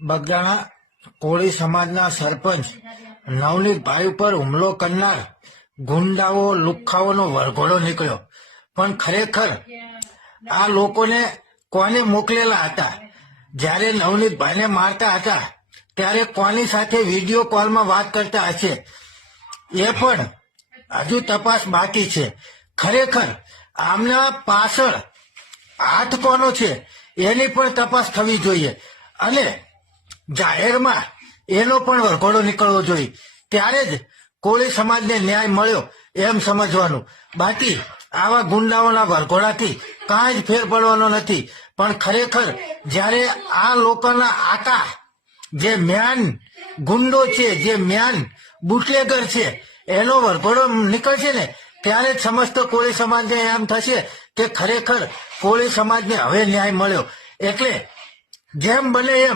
બગદાણા કોળી સમાજના સરપંચ નવનીતભાઈ ઉપર હુમલો કરનાર ગુંડાઓ લુખ્ખાઓનો વરઘોડો નીકળ્યો. પણ ખરેખર આ લોકોને કોને મોકલેલા હતા? જ્યારે નવનીતભાઈને મારતા હતા ત્યારે કોની સાથે વિડીયો કોલમાં વાત કરતા હશે એ પણ હજુ તપાસ બાકી છે. ખરેખર આમના પાછળ હાથ કોનો છે એની પણ તપાસ થવી જોઈએ અને જાહેરમાં એનો પણ વરઘોડો નીકળવો જોઈએ. ત્યારે જ કોળી સમાજને ન્યાય મળ્યો એમ સમજવાનું. બાકી આવા ગુંડાઓના વરઘોડાથી કાંઈ જ ફેર પડવાનો નથી. પણ ખરેખર જ્યારે આ લોકોના આકા જે મ્યાન ગુંડો છે, જે મ્યાન બુટલેગર છે, એનો વરઘોડો નીકળશે ને ત્યારે જ સમસ્ત કોળી સમાજને એમ થશે કે ખરેખર કોળી સમાજને હવે ન્યાય મળ્યો. એટલે જેમ બને એમ